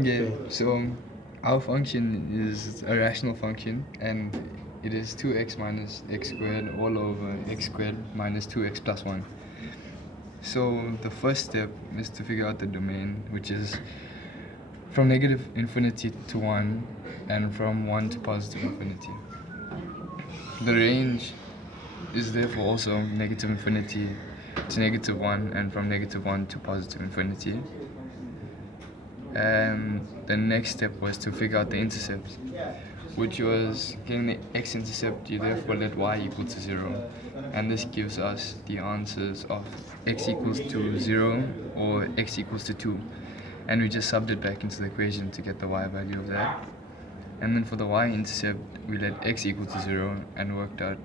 Yeah, so our function is a rational function, and it is 2x minus x squared all over x squared minus 2x plus 1. So the first step is to figure out the domain, which is from negative infinity to 1 and from 1 to positive infinity. The range is therefore also negative infinity to negative 1 and from negative 1 to positive infinity. And the next step was to figure out the intercept, which was getting the x-intercept. You therefore let y equal to 0, and this gives us the answers of x equals to 0 or x equals to 2, and we just subbed it back into the equation to get the y value of that. And then for the y-intercept, we let x equal to 0 and worked out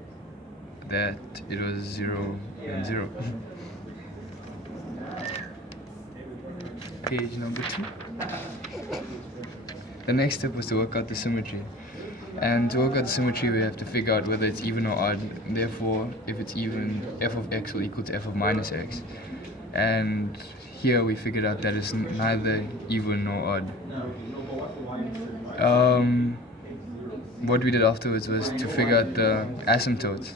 that it was 0 and 0. Page number 2. The next step was to work out the symmetry. And to work out the symmetry, we have to figure out whether it's even or odd. Therefore, if it's even, f of x will equal to f of minus x. And here we figured out that it's neither even nor odd. What we did afterwards was to figure out the asymptotes.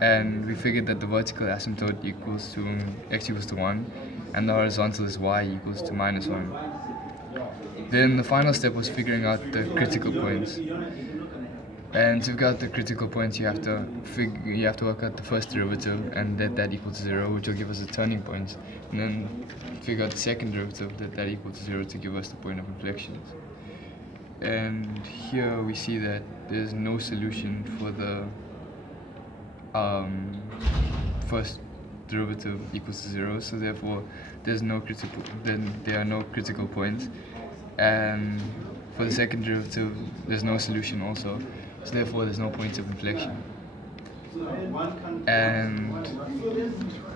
And we figured that the vertical asymptote equals to x equals to 1, and the horizontal is y equals to minus 1. Then the final step was figuring out the critical points. And to figure out the critical points, you have to work out the first derivative and let that equal to 0, which will give us the turning points. And then figure out the second derivative, let that equal to 0 to give us the point of inflection. And here we see that there's no solution for the first derivative equals to 0, so therefore there are no critical points. And for the second derivative, there's no solution also, so therefore there's no points of inflection. And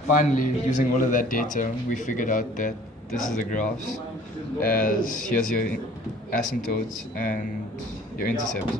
finally, using all of that data, we figured out that this is the graphs, as here's your asymptotes and your intercepts.